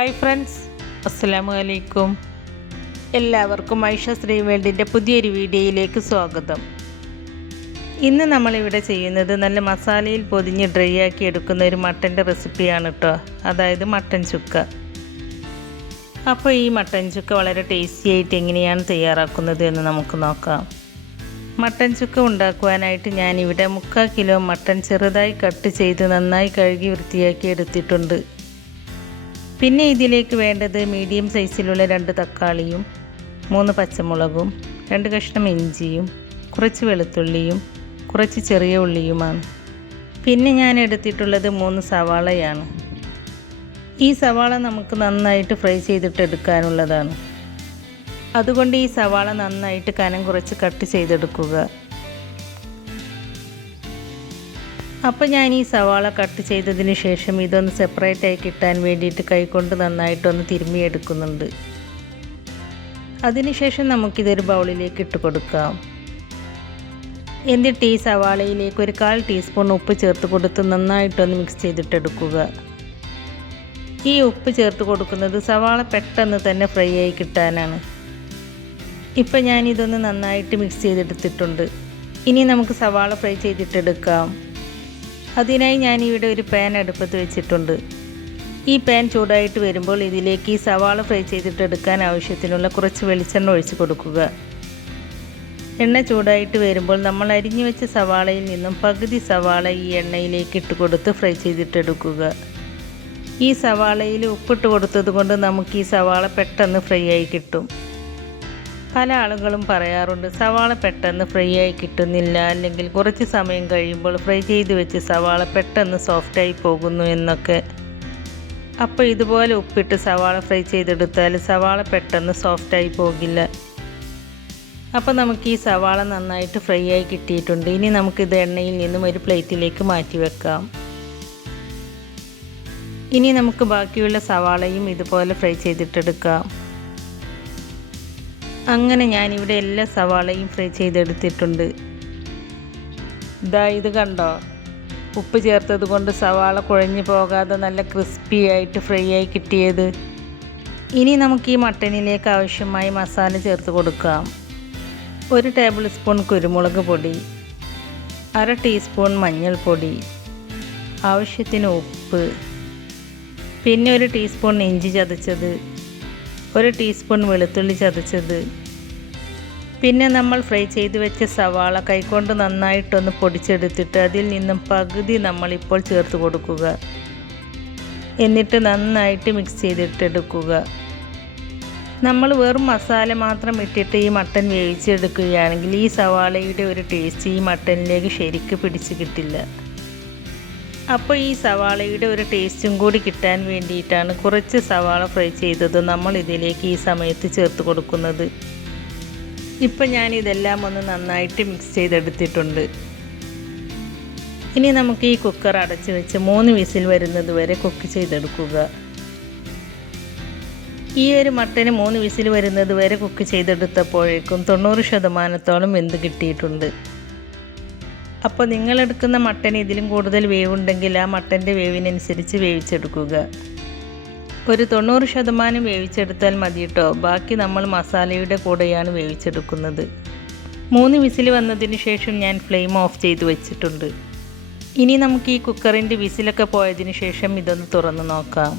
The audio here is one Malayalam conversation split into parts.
ഹായ് ഫ്രണ്ട്സ്, അസ്സലാമു അലൈക്കും. എല്ലാവർക്കും ഐഷ ശ്രീ വേൾഡിൻ്റെ പുതിയൊരു വീഡിയോയിലേക്ക് സ്വാഗതം. ഇന്ന് നമ്മളിവിടെ ചെയ്യുന്നത് നല്ല മസാലയിൽ പൊതിഞ്ഞ് ഡ്രൈ ആക്കി എടുക്കുന്ന ഒരു മട്ടൻ്റെ റെസിപ്പിയാണ് കേട്ടോ. അതായത് മട്ടൻ ചുക്ക. അപ്പോൾ ഈ മട്ടൻ ചുക്ക വളരെ ടേസ്റ്റി ആയിട്ട് എങ്ങനെയാണ് തയ്യാറാക്കുന്നത് എന്ന് നമുക്ക് നോക്കാം. മട്ടൻ ചുക്ക ഉണ്ടാക്കുവാനായിട്ട് ഞാനിവിടെ 3/4 കിലോ മട്ടൻ ചെറുതായി കട്ട് ചെയ്ത് നന്നായി കഴുകി വൃത്തിയാക്കി എടുത്തിട്ടുണ്ട്. പിന്നെ ഇതിലേക്ക് വേണ്ടത് മീഡിയം സൈസിലുള്ള 2 തക്കാളിയും 3 പച്ചമുളകും 2 കഷ്ണം ഇഞ്ചിയും കുറച്ച് വെളുത്തുള്ളിയും കുറച്ച് ചെറിയ ഉള്ളിയുമാണ്. പിന്നെ ഞാൻ എടുത്തിട്ടുള്ളത് 3 സവാളയാണ്. ഈ സവാള നമുക്ക് നന്നായിട്ട് ഫ്രൈ ചെയ്തിട്ട് എടുക്കാനുള്ളതാണ്. അതുകൊണ്ട് ഈ സവാള നന്നായിട്ട് കനം കുറച്ച് കട്ട് ചെയ്തെടുക്കുക. അപ്പോൾ ഞാൻ ഈ സവാള കട്ട് ചെയ്തതിന് ശേഷം ഇതൊന്ന് സെപ്പറേറ്റായി കിട്ടാൻ വേണ്ടിയിട്ട് കൈകൊണ്ട് നന്നായിട്ടൊന്ന് തിരുമ്മിയെടുക്കുന്നുണ്ട്. അതിനുശേഷം നമുക്കിതൊരു ബൗളിലേക്ക് ഇട്ട് കൊടുക്കാം. എന്നിട്ട് ഈ സവാളയിലേക്ക് ഒരു 1/4 ടീസ്പൂൺ ഉപ്പ് ചേർത്ത് കൊടുത്ത് നന്നായിട്ടൊന്ന് മിക്സ് ചെയ്തിട്ടെടുക്കുക. ഈ ഉപ്പ് ചേർത്ത് കൊടുക്കുന്നത് സവാള പെട്ടെന്ന് തന്നെ ഫ്രൈ ആയി കിട്ടാനാണ്. ഇപ്പം ഞാനിതൊന്ന് നന്നായിട്ട് മിക്സ് ചെയ്തെടുത്തിട്ടുണ്ട്. ഇനി നമുക്ക് സവാള ഫ്രൈ ചെയ്തിട്ടെടുക്കാം. അതിനായി ഞാനിവിടെ ഒരു പാൻ അടുപ്പത്ത് വെച്ചിട്ടുണ്ട്. ഈ പാൻ ചൂടായിട്ട് വരുമ്പോൾ ഇതിലേക്ക് ഈ സവാള ഫ്രൈ ചെയ്തിട്ടെടുക്കാൻ ആവശ്യത്തിനുള്ള കുറച്ച് വെളിച്ചെണ്ണ ഒഴിച്ച് കൊടുക്കുക. എണ്ണ ചൂടായിട്ട് വരുമ്പോൾ നമ്മൾ അരിഞ്ഞു വെച്ച സവാളയിൽ നിന്നും പകുതി സവാള ഈ എണ്ണയിലേക്ക് ഇട്ട് കൊടുത്ത് ഫ്രൈ ചെയ്തിട്ടെടുക്കുക. ഈ സവാളയിൽ ഉപ്പിട്ട് കൊടുത്തത് കൊണ്ട് നമുക്ക് ഈ സവാള പെട്ടെന്ന് ഫ്രൈ ആയി കിട്ടും. പല ആളുകളും പറയാറുണ്ട് സവാള പെട്ടെന്ന് ഫ്രൈ ആയി കിട്ടുന്നില്ല, അല്ലെങ്കിൽ കുറച്ച് സമയം കഴിയുമ്പോൾ ഫ്രൈ ചെയ്ത് വെച്ച് സവാള പെട്ടെന്ന് സോഫ്റ്റായി പോകുന്നു എന്നൊക്കെ. അപ്പോൾ ഇതുപോലെ ഉപ്പിട്ട് സവാള ഫ്രൈ ചെയ്തെടുത്താൽ സവാള പെട്ടെന്ന് സോഫ്റ്റായി പോകില്ല. അപ്പോൾ നമുക്ക് ഈ സവാള നന്നായിട്ട് ഫ്രൈ ആയി കിട്ടിയിട്ടുണ്ട്. ഇനി നമുക്കിത് എണ്ണയിൽ നിന്നും ഒരു പ്ലേറ്റിലേക്ക് മാറ്റി വെക്കാം. ഇനി നമുക്ക് ബാക്കിയുള്ള സവാളയും ഇതുപോലെ ഫ്രൈ ചെയ്തിട്ടെടുക്കാം. അങ്ങനെ ഞാനിവിടെ എല്ലാ സവാളയും ഫ്രൈ ചെയ്തെടുത്തിട്ടുണ്ട്. ഇത് കണ്ടോ, ഉപ്പ് ചേർത്തത് കൊണ്ട് സവാള കുഴഞ്ഞു പോകാതെ നല്ല ക്രിസ്പി ആയിട്ട് ഫ്രൈ ആയി കിട്ടിയത്. ഇനി നമുക്ക് ഈ മട്ടനിലേക്ക് ആവശ്യമായ മസാല ചേർത്ത് കൊടുക്കാം. 1 ടേബിൾ സ്പൂൺ കുരുമുളക് പൊടി, 1/2 ടീസ്പൂൺ മഞ്ഞൾപ്പൊടി, ആവശ്യത്തിന് ഉപ്പ്, പിന്നെ 1 ടീസ്പൂൺ ഇഞ്ചി ചതച്ചത്, 1 ടീസ്പൂൺ വെളുത്തുള്ളി ചതച്ചത്, പിന്നെ നമ്മൾ ഫ്രൈ ചെയ്ത് വെച്ച സവാള കൈകൊണ്ട് നന്നായിട്ടൊന്ന് പൊടിച്ചെടുത്തിട്ട് അതിൽ നിന്നും പകുതി നമ്മളിപ്പോൾ ചേർത്ത് കൊടുക്കുക. എന്നിട്ട് നന്നായിട്ട് മിക്സ് ചെയ്തിട്ടെടുക്കുക. നമ്മൾ വെറും മസാല മാത്രം ഇട്ടിട്ട് ഈ മട്ടൻ വേവിച്ചെടുക്കുകയാണെങ്കിൽ ഈ സവാളയുടെ ഒരു ടേസ്റ്റ് ഈ മട്ടനിലേക്ക് ശരിക്ക് പിടിച്ച് കിട്ടില്ല. അപ്പോൾ ഈ സവാളയുടെ ഒരു ടേസ്റ്റും കൂടി കിട്ടാൻ വേണ്ടിയിട്ടാണ് കുറച്ച് സവാള ഫ്രൈ ചെയ്തത് നമ്മൾ ഇതിലേക്ക് ഈ സമയത്ത് ചേർത്ത് കൊടുക്കുന്നത്. ഇപ്പം ഞാനിതെല്ലാം ഒന്ന് നന്നായിട്ട് മിക്സ് ചെയ്തെടുത്തിട്ടുണ്ട്. ഇനി നമുക്ക് ഈ കുക്കർ അടച്ച് വെച്ച് 3 വിസിൽ വരുന്നത് വരെ കുക്ക് ചെയ്തെടുക്കുക. ഈ ഒരു മട്ടന് 3 വിസിൽ വരുന്നത് വരെ കുക്ക് ചെയ്തെടുത്തപ്പോഴേക്കും 90% വെന്ത് കിട്ടിയിട്ടുണ്ട്. അപ്പോൾ നിങ്ങളെടുക്കുന്ന മട്ടൻ ഇതിലും കൂടുതൽ വേവുണ്ടെങ്കിൽ ആ മട്ടൻ്റെ വേവിനനുസരിച്ച് വേവിച്ചെടുക്കുക. ഒരു 90% വേവിച്ചെടുത്താൽ മതി കേട്ടോ. ബാക്കി നമ്മൾ മസാലയുടെ കൂടെയാണ് വേവിച്ചെടുക്കുന്നത്. 3 വിസിൽ വന്നതിന് ശേഷം ഞാൻ ഫ്ലെയിം ഓഫ് ചെയ്ത് വെച്ചിട്ടുണ്ട്. ഇനി നമുക്ക് ഈ കുക്കറിൻ്റെ വിസിലൊക്കെ പോയതിന് ശേഷം ഇതൊന്ന് തുറന്ന് നോക്കാം.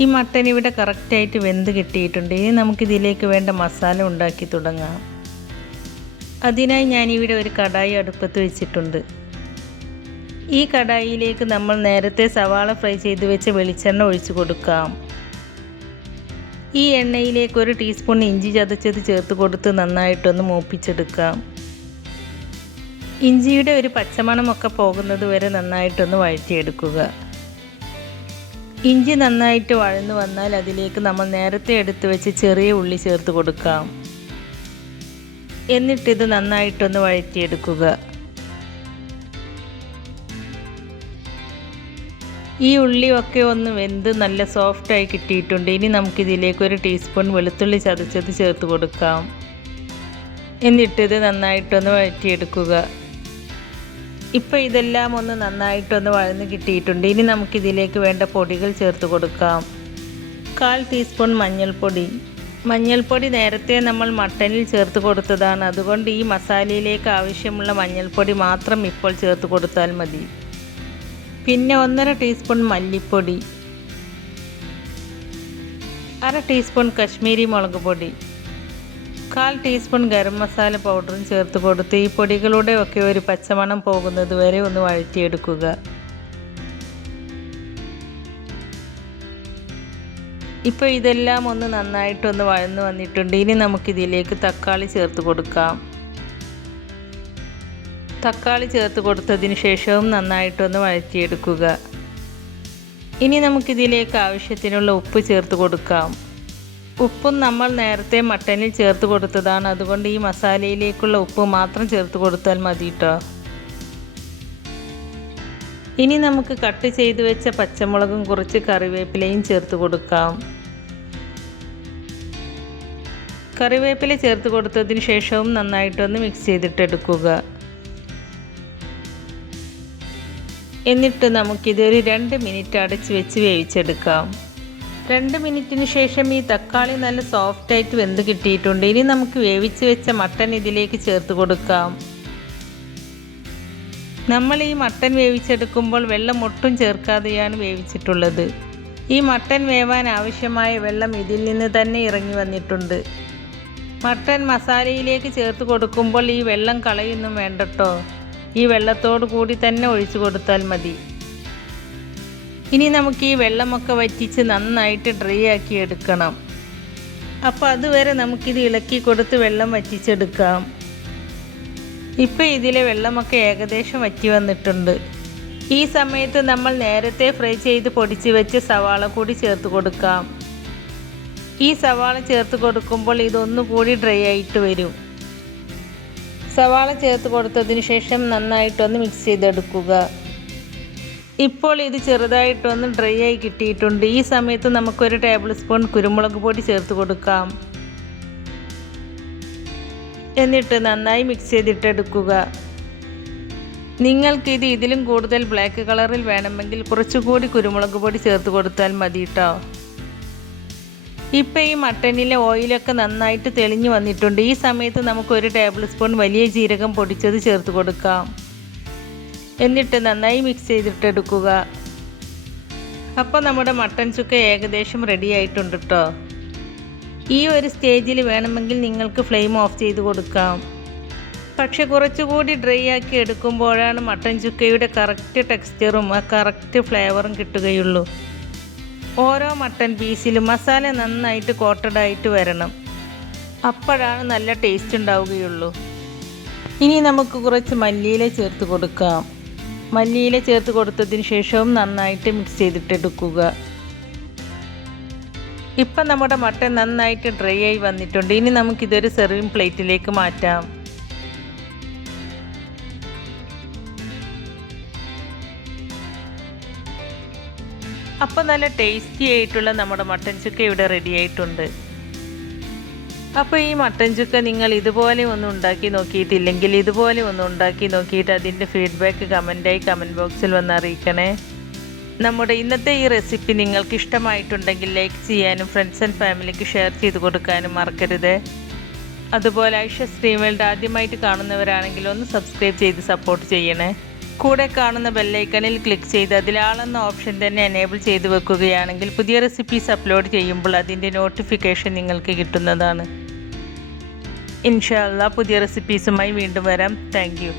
ഈ മട്ടൻ ഇവിടെ കറക്റ്റായിട്ട് വെന്ത് കിട്ടിയിട്ടുണ്ട്. ഇനി നമുക്കിതിലേക്ക് വേണ്ട മസാല ഉണ്ടാക്കി തുടങ്ങാം. അതിനായി ഞാനിവിടെ ഒരു കടായി അടുപ്പത്ത് വെച്ചിട്ടുണ്ട്. ഈ കടായിയിലേക്ക് നമ്മൾ നേരത്തെ സവാള ഫ്രൈ ചെയ്ത് വെച്ച് വെളിച്ചെണ്ണ ഒഴിച്ച് കൊടുക്കാം. ഈ എണ്ണയിലേക്ക് 1 ടീസ്പൂൺ ഇഞ്ചി ചതച്ചത് ചേർത്ത് കൊടുത്ത് നന്നായിട്ടൊന്ന് മൂപ്പിച്ചെടുക്കാം. ഇഞ്ചിയുടെ ഒരു പച്ചമണമൊക്കെ പോകുന്നത് വരെ നന്നായിട്ടൊന്ന് വഴറ്റിയെടുക്കുക. ഇഞ്ചി നന്നായിട്ട് വഴന്നു വന്നാൽ അതിലേക്ക് നമ്മൾ നേരത്തെ എടുത്ത് വെച്ച് ചെറിയ ഉള്ളി ചേർത്ത് കൊടുക്കാം. എന്നിട്ടിത് നന്നായിട്ടൊന്ന് വഴറ്റിയെടുക്കുക. ഈ ഉള്ളിയൊക്കെ ഒന്ന് വെന്ത് നല്ല സോഫ്റ്റായി കിട്ടിയിട്ടുണ്ട്. ഇനി നമുക്കിതിലേക്ക് 1 ടീസ്പൂൺ വെളുത്തുള്ളി ചതച്ചത് ചേർത്ത് കൊടുക്കാം. എന്നിട്ടിത് നന്നായിട്ടൊന്ന് വഴറ്റിയെടുക്കുക. ഇപ്പോൾ ഇതെല്ലാം ഒന്ന് നന്നായിട്ടൊന്ന് വഴന്ന് കിട്ടിയിട്ടുണ്ട്. ഇനി നമുക്കിതിലേക്ക് വേണ്ട പൊടികൾ ചേർത്ത് കൊടുക്കാം. 1/4 ടീസ്പൂൺ മഞ്ഞൾപ്പൊടി. മഞ്ഞൾപ്പൊടി നേരത്തെ നമ്മൾ മട്ടനിൽ ചേർത്ത് കൊടുത്തതാണ്, അതുകൊണ്ട് ഈ മസാലയിലേക്ക് ആവശ്യമുള്ള മഞ്ഞൾപ്പൊടി മാത്രം ഇപ്പോൾ ചേർത്ത് കൊടുത്താൽ മതി. പിന്നെ 1/2 ടീസ്പൂൺ മല്ലിപ്പൊടി, 1/2 ടീസ്പൂൺ കശ്മീരി മുളക് പൊടി, 1/4 ടീസ്പൂൺ ഗരം മസാല പൗഡറും ചേർത്ത് കൊടുത്ത് ഈ പൊടികളുടെ ഒക്കെ ഒരു പച്ചമണം പോകുന്നത് വരെ ഒന്ന് വഴറ്റിയെടുക്കുക. ഇപ്പോൾ ഇതെല്ലാം ഒന്ന് നന്നായിട്ടൊന്ന് വഴന്നു വന്നിട്ടുണ്ട്. ഇനി നമുക്കിതിലേക്ക് തക്കാളി ചേർത്ത് കൊടുക്കാം. തക്കാളി ചേർത്ത് കൊടുത്തതിന് ശേഷവും നന്നായിട്ടൊന്ന് വഴറ്റിയെടുക്കുക. ഇനി നമുക്കിതിലേക്ക് ആവശ്യത്തിനുള്ള ഉപ്പ് ചേർത്ത് കൊടുക്കാം. ഉപ്പും നമ്മൾ നേരത്തെ മട്ടനിൽ ചേർത്ത് കൊടുത്തതാണ്, അതുകൊണ്ട് ഈ മസാലയിലേക്കുള്ള ഉപ്പ് മാത്രം ചേർത്ത് കൊടുത്താൽ മതി കേട്ടോ. ഇനി നമുക്ക് കട്ട് ചെയ്ത് വെച്ച പച്ചമുളകും കുറച്ച് കറിവേപ്പിലയും ചേർത്ത് കൊടുക്കാം. കറിവേപ്പില ചേർത്ത് കൊടുത്തതിന് ശേഷവും നന്നായിട്ടൊന്ന് മിക്സ് ചെയ്തിട്ടെടുക്കുക. എന്നിട്ട് നമുക്കിതൊരു 2 മിനിറ്റ് അടച്ച് വെച്ച് വേവിച്ചെടുക്കാം. 2 മിനിറ്റിന് ശേഷം ഈ തക്കാളി നല്ല സോഫ്റ്റായിട്ട് വെന്ത് കിട്ടിയിട്ടുണ്ട്. ഇനി നമുക്ക് വേവിച്ച് വെച്ച മട്ടൻ ഇതിലേക്ക് ചേർത്ത് കൊടുക്കാം. നമ്മൾ ഈ മട്ടൻ വേവിച്ചെടുക്കുമ്പോൾ വെള്ളം ഒട്ടും ചേർക്കാതെയാണ് വേവിച്ചിട്ടുള്ളത്. ഈ മട്ടൻ വേവാൻ ആവശ്യമായ വെള്ളം ഇതിൽ നിന്ന് തന്നെ ഇറങ്ങി വന്നിട്ടുണ്ട്. മട്ടൻ മസാലയിലേക്ക് ചേർത്ത് കൊടുക്കുമ്പോൾ ഈ വെള്ളം കളയൊന്നും വേണ്ടട്ടോ, ഈ വെള്ളത്തോട് കൂടി തന്നെ ഒഴിച്ചു കൊടുത്താൽ മതി. ഇനി നമുക്ക് ഈ വെള്ളമൊക്കെ വറ്റിച്ച് നന്നായിട്ട് ഡ്രൈ ആക്കി എടുക്കണം. അപ്പോൾ അതുവരെ നമുക്കിത് ഇളക്കി കൊടുത്ത് വെള്ളം വറ്റിച്ചെടുക്കാം. ഇപ്പോൾ ഇതിലെ വെള്ളമൊക്കെ ഏകദേശം വറ്റി വന്നിട്ടുണ്ട്. ഈ സമയത്ത് നമ്മൾ നേരത്തെ ഫ്രൈ ചെയ്ത് പൊടിച്ച് വെച്ച് സവാള കൂടി ചേർത്ത് കൊടുക്കാം. ഈ സവാള ചേർത്ത് കൊടുക്കുമ്പോൾ ഇതൊന്നുകൂടി ഡ്രൈ ആയിട്ട് വരും. സവാള ചേർത്ത് കൊടുത്തതിന് ശേഷം നന്നായിട്ടൊന്ന് മിക്സ് ചെയ്തെടുക്കുക. ഇപ്പോൾ ഇത് ചെറുതായിട്ടൊന്ന് ഡ്രൈ ആയി കിട്ടിയിട്ടുണ്ട്. ഈ സമയത്ത് നമുക്കൊരു ടേബിൾ സ്പൂൺ കുരുമുളക് പൊടി ചേർത്ത് കൊടുക്കാം. എന്നിട്ട് നന്നായി മിക്സ് ചെയ്തിട്ടെടുക്കുക. നിങ്ങൾക്കിത് ഇതിലും കൂടുതൽ ബ്ലാക്ക് കളറിൽ വേണമെങ്കിൽ കുറച്ചുകൂടി കുരുമുളക് പൊടി ചേർത്ത് കൊടുത്താൽ മതി കേട്ടോ. ഇപ്പോൾ ഈ മട്ടനിലെ ഓയിലൊക്കെ നന്നായിട്ട് തെളിഞ്ഞു വന്നിട്ടുണ്ട്. ഈ സമയത്ത് നമുക്കൊരു ടേബിൾ സ്പൂൺ വലിയ ജീരകം പൊടിച്ചത് ചേർത്ത് കൊടുക്കാം. എന്നിട്ട് നന്നായി മിക്സ് ചെയ്തിട്ടെടുക്കുക. അപ്പോൾ നമ്മുടെ മട്ടൻ ചുക്ക ഏകദേശം റെഡി ആയിട്ടുണ്ട് കേട്ടോ. ഈ ഒരു സ്റ്റേജിൽ വേണമെങ്കിൽ നിങ്ങൾക്ക് ഫ്ലെയിം ഓഫ് ചെയ്ത് കൊടുക്കാം. പക്ഷെ കുറച്ചുകൂടി ഡ്രൈ ആക്കി എടുക്കുമ്പോഴാണ് മട്ടൻ ചുക്കയുടെ കറക്റ്റ് ടെക്സ്ചറും ആ കറക്റ്റ് ഫ്ലേവറും കിട്ടുകയുള്ളൂ. ഓരോ മട്ടൻ പീസിലും മസാല നന്നായിട്ട് കോട്ടഡായിട്ട് വരണം, അപ്പോഴാണ് നല്ല ടേസ്റ്റ് ഉണ്ടാവുകയുള്ളൂ. ഇനി നമുക്ക് കുറച്ച് മല്ലിയില ചേർത്ത് കൊടുക്കാം. മല്ലിയില ചേർത്ത് കൊടുത്തതിന് ശേഷവും നന്നായിട്ട് മിക്സ് ചെയ്തിട്ടെടുക്കുക. ഇപ്പം നമ്മുടെ മട്ടൻ നന്നായിട്ട് ഡ്രൈ ആയി വന്നിട്ടുണ്ട്. ഇനി നമുക്കിതൊരു സെർവിങ് പ്ലേറ്റിലേക്ക് മാറ്റാം. അപ്പോൾ നല്ല ടേസ്റ്റി ആയിട്ടുള്ള നമ്മുടെ മട്ടൻ ചുക്ക ഇവിടെ റെഡി ആയിട്ടുണ്ട്. അപ്പോൾ ഈ മട്ടൻ ചുക്ക നിങ്ങൾ ഇതുപോലെ ഒന്നും ഉണ്ടാക്കി നോക്കിയിട്ടില്ലെങ്കിൽ ഇതുപോലെ ഒന്ന് ഉണ്ടാക്കി നോക്കിയിട്ട് അതിൻ്റെ ഫീഡ്ബാക്ക് കമൻറ്റായി കമൻറ്റ് ബോക്സിൽ വന്ന് അറിയിക്കണേ. നമ്മുടെ ഇന്നത്തെ ഈ റെസിപ്പി നിങ്ങൾക്ക് ഇഷ്ടമായിട്ടുണ്ടെങ്കിൽ ലൈക്ക് ചെയ്യാനും ഫ്രണ്ട്സ് ആൻഡ് ഫാമിലിക്ക് ഷെയർ ചെയ്ത് കൊടുക്കാനും മറക്കരുത്. അതുപോലെ ഐഷ സ്ട്രീം വേൾഡ് ആദ്യമായിട്ട് കാണുന്നവരാണെങ്കിൽ ഒന്ന് സബ്സ്ക്രൈബ് ചെയ്ത് സപ്പോർട്ട് ചെയ്യണേ. കൂടെ കാണുന്ന ബെല്ലൈക്കണിൽ ക്ലിക്ക് ചെയ്ത് അതിലാളെന്ന ഓപ്ഷൻ തന്നെ എനേബിൾ ചെയ്ത് വെക്കുകയാണെങ്കിൽ പുതിയ റെസിപ്പീസ് അപ്ലോഡ് ചെയ്യുമ്പോൾ അതിൻ്റെ നോട്ടിഫിക്കേഷൻ നിങ്ങൾക്ക് കിട്ടുന്നതാണ്. ഇൻഷാ അല്ലാഹ് പുതിയ റെസിപ്പീസുമായി വീണ്ടും വരാം. Thank you.